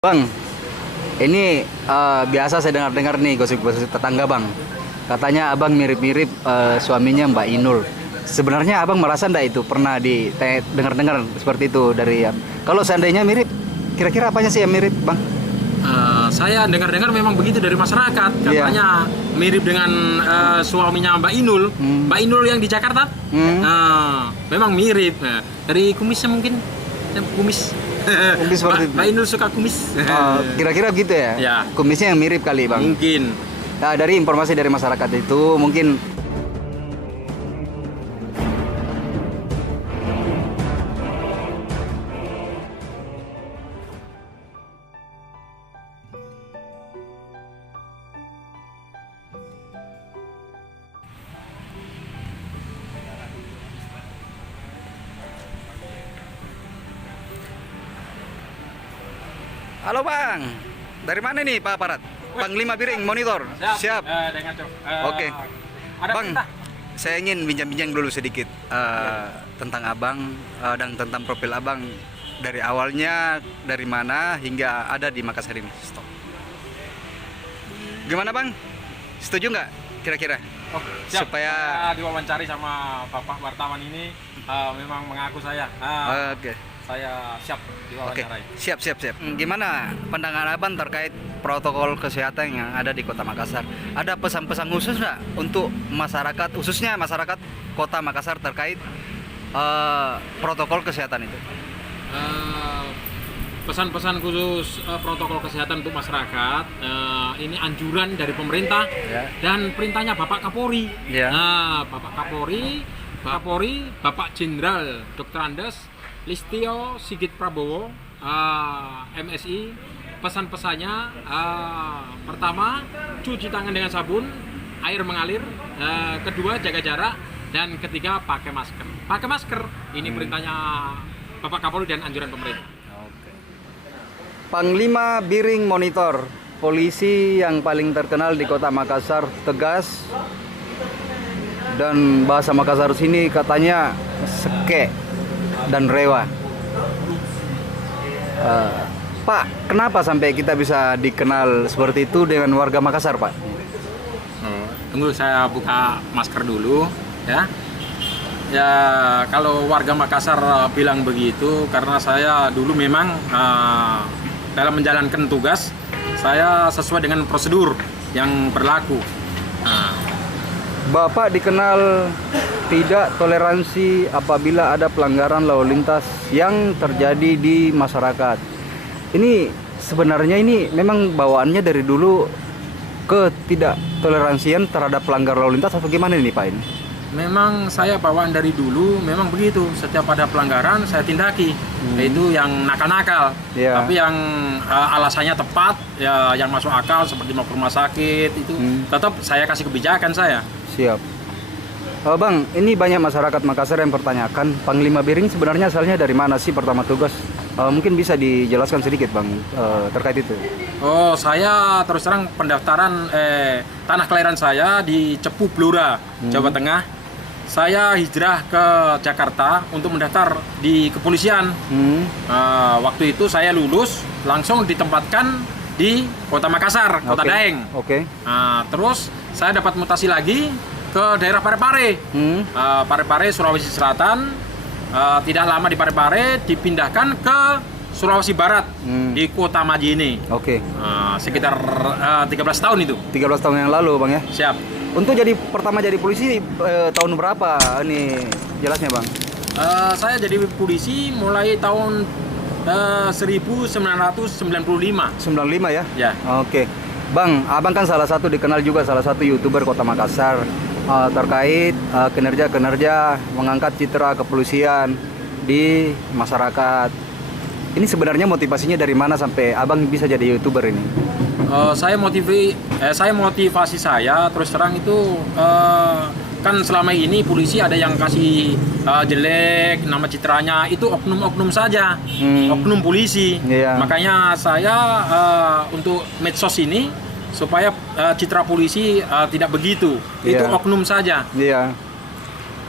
Bang, ini biasa saya dengar-dengar nih gosip-gosip tetangga bang. Katanya abang mirip-mirip suaminya Mbak Inul. Sebenarnya abang merasa ndak itu pernah dengar-dengar seperti itu dari kalau seandainya mirip, kira-kira apanya sih yang mirip bang? Saya dengar-dengar memang begitu dari masyarakat. Iya. Katanya mirip dengan suaminya Mbak Inul. Mbak Inul yang di Jakarta. Memang mirip. Dari kumisnya mungkin. Kumis. Kumis seperti itu. Mbak Inul suka kumis. Kira-kira gitu ya? Ya. Kumisnya yang mirip kali bang. Mungkin. Nah, dari informasi dari masyarakat itu mungkin halo bang, dari mana nih Pak Aparat? Panglima Biring Monitor. Siap. Oke. Ada Bang, perintah? saya ingin bincang-bincang dulu sedikit tentang abang dan tentang profil abang dari awalnya dari mana hingga ada di Makassar ini. Stop. Gimana bang? Setuju nggak kira-kira? Oh, siap. Supaya Saya diwawancari sama Bapak wartawan ini memang mengaku saya. Oke. Saya siap Oke, diwawancarai. siap. Gimana pandangan abang terkait protokol kesehatan yang ada di Kota Makassar? Ada pesan-pesan khusus nggak untuk masyarakat, khususnya masyarakat Kota Makassar terkait protokol kesehatan itu? Pesan-pesan khusus protokol kesehatan untuk masyarakat, ini anjuran dari pemerintah Ya. dan perintahnya Bapak Kapolri. Ya. Bapak Kapolri, Bapak Jenderal Dr. Andes Listio Sigit Prabowo, MSI. Pesan-pesannya pertama, cuci tangan dengan sabun, air mengalir. Kedua, jaga jarak. Dan ketiga, pakai masker. Pakai masker. Ini perintahnya Bapak Kapolri dan anjuran pemerintah. Panglima Biring Monitor, polisi yang paling terkenal di Kota Makassar, tegas dan bahasa Makassar sini katanya seke dan rewa. Pak, kenapa sampai kita bisa dikenal seperti itu dengan warga Makassar, Pak? Tunggu, saya buka masker dulu ya. Ya, kalau warga Makassar bilang begitu karena saya dulu memang dalam menjalankan tugas saya sesuai dengan prosedur yang berlaku. Bapak dikenal tidak toleransi apabila ada pelanggaran lalu lintas yang terjadi di masyarakat. Ini sebenarnya ini memang bawaannya dari dulu ke tidak toleransian terhadap pelanggar lalu lintas atau gimana nih Pak ini? Memang saya bawaan dari dulu memang begitu. Setiap ada pelanggaran saya tindaki, yaitu yang nakal-nakal. Ya. Tapi yang alasannya tepat, ya yang masuk akal seperti mau ke rumah sakit itu, tetap saya kasih kebijakan saya. Siap. Bang, ini banyak masyarakat Makassar yang pertanyakan Panglima Biring sebenarnya asalnya dari mana sih pertama tugas? Mungkin bisa dijelaskan sedikit Bang terkait itu. Oh, saya terus terang pendaftaran tanah kelahiran saya di Cepu Blora, Jawa Tengah. Saya hijrah ke Jakarta untuk mendaftar di kepolisian. Waktu itu saya lulus langsung ditempatkan di Kota Makassar, Kota Daeng. Oke. Terus saya dapat mutasi lagi ke daerah Parepare. Parepare, Sulawesi Selatan. Tidak lama di Parepare dipindahkan ke Sulawesi Barat di Kota Majene. Oke. Sekitar 13 tahun itu. 13 tahun yang lalu Bang ya. Siap. Untuk pertama jadi polisi tahun berapa ini jelasnya Bang? Saya jadi polisi mulai tahun 1995. 95 ya? Ya. Oke. Bang, abang kan dikenal juga salah satu YouTuber Kota Makassar terkait kinerja-kinerja mengangkat citra kepolisian di masyarakat. Ini sebenarnya motivasinya dari mana sampai abang bisa jadi YouTuber ini? Saya motivasi saya terus terang itu kan selama ini polisi ada yang kasih jelek nama citranya itu oknum-oknum saja, oknum polisi. Iya. Makanya saya untuk medsos ini supaya citra polisi tidak begitu, itu Iya. oknum saja. Iya.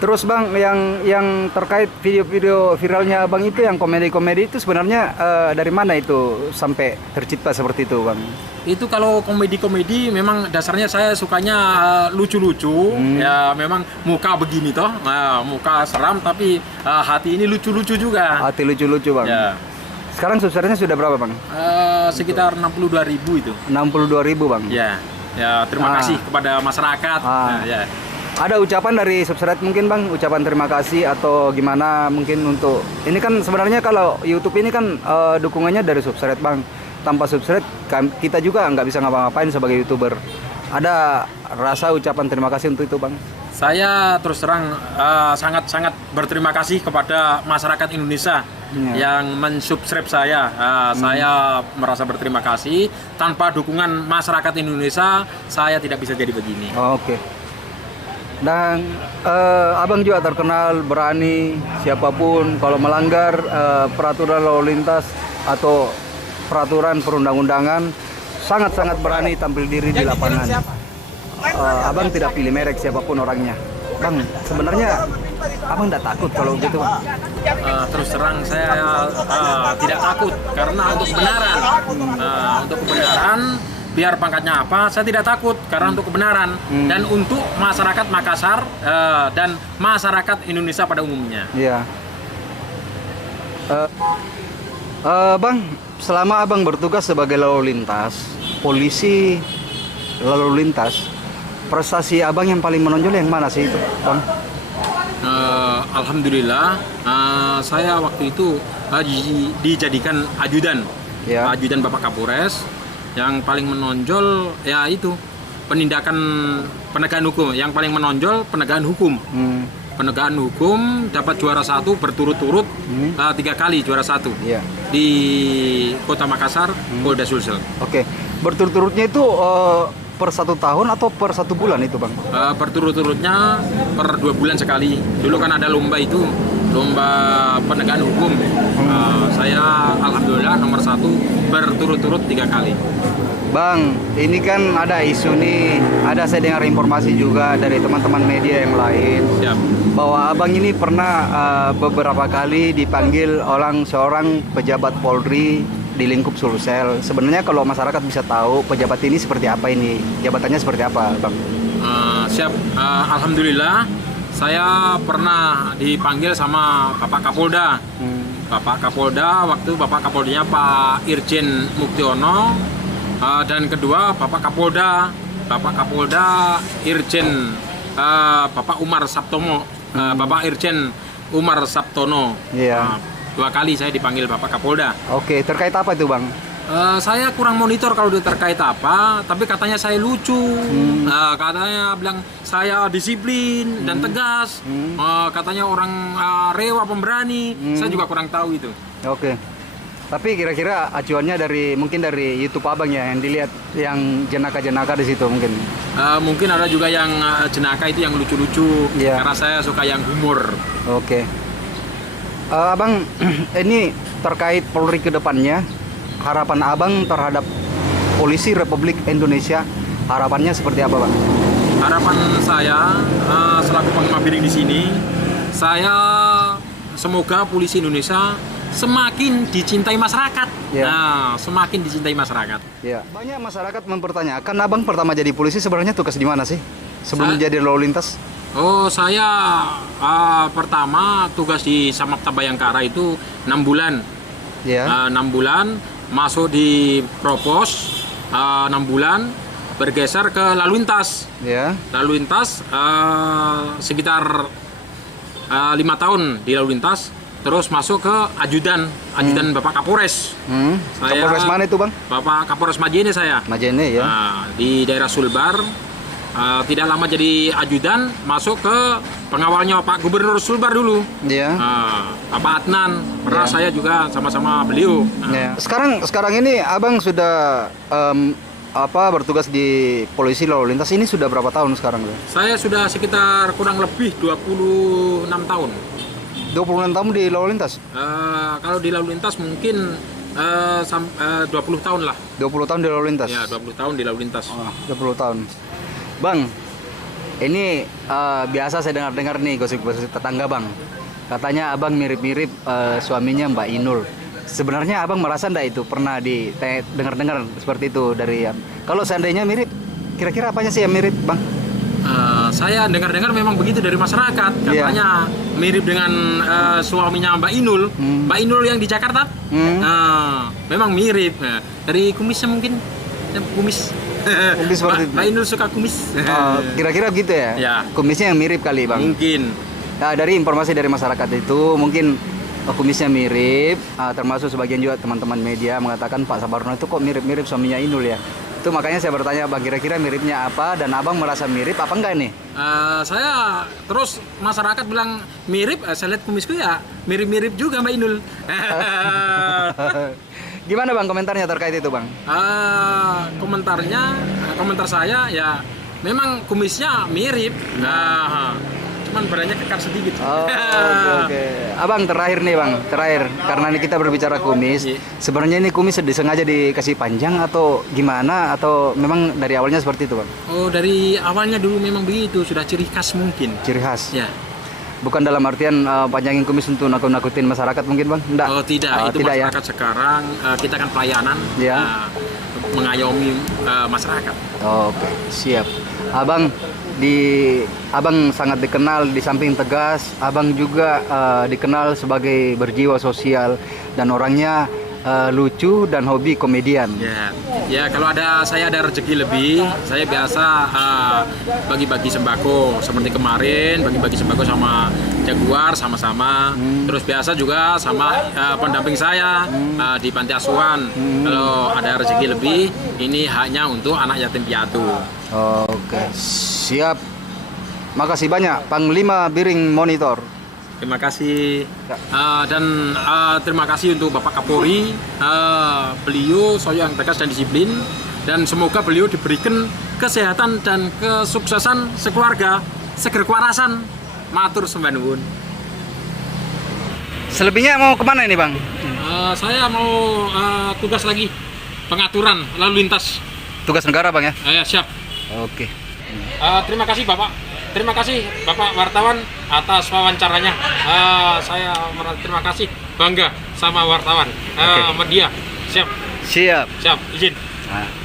Terus Bang, yang terkait video-video viralnya Bang itu yang komedi-komedi itu sebenarnya dari mana itu sampai tercipta seperti itu Bang? Itu kalau komedi-komedi memang dasarnya saya sukanya lucu-lucu. Ya memang muka begini toh, muka seram tapi hati ini lucu-lucu juga. Hati lucu-lucu Bang. Ya. Sekarang subscribernya sudah berapa Bang? Sekitar 62.000 itu. 62.000 Bang. Ya. Ya, terima kasih kepada masyarakat. Ya. Ada ucapan dari subscribe mungkin Bang, ucapan terima kasih atau gimana mungkin untuk ini kan sebenarnya kalau YouTube ini kan dukungannya dari subscribe Bang. Tanpa subscribe kita juga nggak bisa ngapa-ngapain sebagai YouTuber. Ada rasa ucapan terima kasih untuk itu Bang? Saya terus terang sangat-sangat berterima kasih kepada masyarakat Indonesia yang mensubscribe saya. Saya merasa berterima kasih. Tanpa dukungan masyarakat Indonesia, saya tidak bisa jadi begini. Oke. Dan Abang juga terkenal berani siapapun kalau melanggar peraturan lalu lintas atau peraturan perundang-undangan sangat-sangat berani tampil diri di lapangan. Abang tidak pilih merek siapapun orangnya. Bang, sebenarnya Abang tidak takut kalau gitu Bang? Terus terang saya tidak takut karena untuk kebenaran. Untuk kebenaran, biar pangkatnya apa, saya tidak takut karena untuk kebenaran dan untuk masyarakat Makassar dan masyarakat Indonesia pada umumnya. Iya. Bang, selama Abang bertugas sebagai lalu lintas, polisi lalu lintas, prestasi Abang yang paling menonjol yang mana sih itu, Bang? Alhamdulillah, saya waktu itu dijadikan ajudan, Ya. ajudan Bapak Kapolres. Yang paling menonjol ya itu penegakan hukum. Yang paling menonjol penegakan hukum. Penegakan hukum dapat juara 1 berturut-turut 3 kali juara 1 Iya. di Kota Makassar, Polda Sulsel. Oke, berturut-turutnya itu per 1 tahun atau per 1 bulan itu Bang? Berturut-turutnya per 2 bulan sekali. Dulu kan ada lomba itu, lomba penegakan hukum. Saya alhamdulillah nomor 1 berturut-turut 3 kali. Bang, ini kan ada isu nih, saya dengar informasi juga dari teman-teman media yang lain. Siap. Bahwa Abang ini pernah beberapa kali dipanggil seorang pejabat Polri di lingkup Sulsel. Sebenarnya kalau masyarakat bisa tahu pejabat ini seperti apa ini, jabatannya seperti apa Bang? Siap. Alhamdulillah saya pernah dipanggil sama Bapak Kapolda. Bapak Kapolda, waktu Bapak Kapoldanya Pak Irjen Muktiono, dan kedua Bapak Kapolda Irjen Bapak Umar Sabtono, Bapak Irjen Umar Sabtono. Iya. 2 kali saya dipanggil Bapak Kapolda. Oke, terkait apa itu Bang? Saya kurang monitor kalau dia terkait apa, tapi katanya saya lucu, katanya bilang saya disiplin dan tegas, katanya orang rewa pemberani, saya juga kurang tahu itu. Oke. Tapi kira-kira acuannya mungkin dari YouTube Abang ya, yang dilihat yang jenaka-jenaka di situ mungkin. Mungkin ada juga yang jenaka itu yang lucu-lucu, Iya. karena saya suka yang humor. Oke. Abang, ini terkait Polri ke depannya, harapan Abang terhadap Polisi Republik Indonesia, harapannya seperti apa Bang? Harapan saya selaku Panglima Biring di sini, saya semoga polisi Indonesia semakin dicintai masyarakat. Ya. Nah, semakin dicintai masyarakat. Ya. Banyak masyarakat mempertanyakan, Abang pertama jadi polisi sebenarnya tugas di mana sih? Sebelum jadi lalu lintas? Oh, saya pertama tugas di Samapta Bayangkara itu 6 bulan. Ya. 6 bulan masuk di Propos, 6 bulan bergeser ke lalu lintas. Ya. Lalu lintas sekitar 5 tahun di lalu lintas, terus masuk ke ajudan Bapak Kapolres. Saya- Kapolres mana itu Bang? Bapak Kapolres Majene saya. Majene ya. Di daerah Sulbar. Tidak lama jadi ajudan, masuk ke pengawalnya Pak Gubernur Sulbar dulu. Iya. Bapak Adnan, pernah Ya. saya juga sama-sama beliau. Ya. Sekarang ini Abang sudah bertugas di Polisi Lalu Lintas ini sudah berapa tahun sekarang? Saya sudah sekitar kurang lebih 26 tahun. 26 tahun di Lalu Lintas? Kalau di lalu lintas mungkin 20 tahun lah. 20 tahun di Lalu Lintas? Ya, 20 tahun di lalu lintas. 20 tahun. Bang, Ini biasa saya dengar-dengar nih gosip-gosip tetangga bang. Katanya abang mirip-mirip suaminya Mbak Inul. Sebenarnya abang merasa enggak itu pernah dengar-dengar seperti itu dari kalau seandainya mirip, kira-kira apanya sih yang mirip bang? Saya dengar-dengar memang begitu dari masyarakat. Katanya mirip dengan suaminya Mbak Inul. Mbak Inul yang di Jakarta. Memang mirip. Dari kumisnya mungkin. Kumis. Kumis seperti itu. Mbak Inul suka kumis. Kira-kira gitu ya? Ya. Kumisnya yang mirip kali bang? Mungkin. Nah, dari informasi dari masyarakat itu mungkin kumisnya mirip, termasuk sebagian juga teman-teman media mengatakan Pak Sabarno itu kok mirip-mirip suaminya Inul ya. Itu makanya saya bertanya bang, kira-kira miripnya apa dan abang merasa mirip apa enggak nih? Saya terus masyarakat bilang mirip, saya lihat kumisku ya mirip-mirip juga Mbak Inul. Gimana bang komentarnya terkait itu bang? Komentar saya ya memang kumisnya mirip. Cuman badannya kekar sedikit. Oke. Abang terakhir nih bang, karena ini kita berbicara kumis. Sebenarnya ini kumis disengaja dikasih panjang atau gimana? Atau memang dari awalnya seperti itu bang? Oh, dari awalnya dulu memang begitu, sudah ciri khas mungkin. Ciri khas? Ya. Bukan dalam artian panjangin kumis untuk nakut-nakutin masyarakat mungkin bang? Enggak? Oh tidak, itu tidak masyarakat ya? Sekarang kita kan pelayanan, mengayomi masyarakat. Oke, siap. Abang sangat dikenal di samping tegas, abang juga dikenal sebagai berjiwa sosial dan orangnya lucu dan hobi komedian. Ya kalau saya ada rezeki lebih, saya biasa bagi-bagi sembako seperti kemarin, bagi-bagi sembako sama Jaguar sama-sama. Terus biasa juga sama pendamping saya di panti asuhan. Kalau ada rezeki lebih, ini hanya untuk anak yatim piatu. Oke, siap. Makasih banyak Panglima Biring Monitor. Terima kasih dan terima kasih untuk Bapak Kapolri. Beliau yang tegas dan disiplin, dan semoga beliau diberikan kesehatan dan kesuksesan sekeluarga, seger kewarasan. Matur sembah nuwun. Selebihnya mau kemana ini bang? Saya mau tugas lagi pengaturan lalu lintas. Tugas negara bang ya? Siap. Oke. Terima kasih Bapak. Terima kasih Bapak wartawan atas wawancaranya. Saya terima kasih, bangga sama wartawan media. Siap. Siap. Siap. Izin. Nah.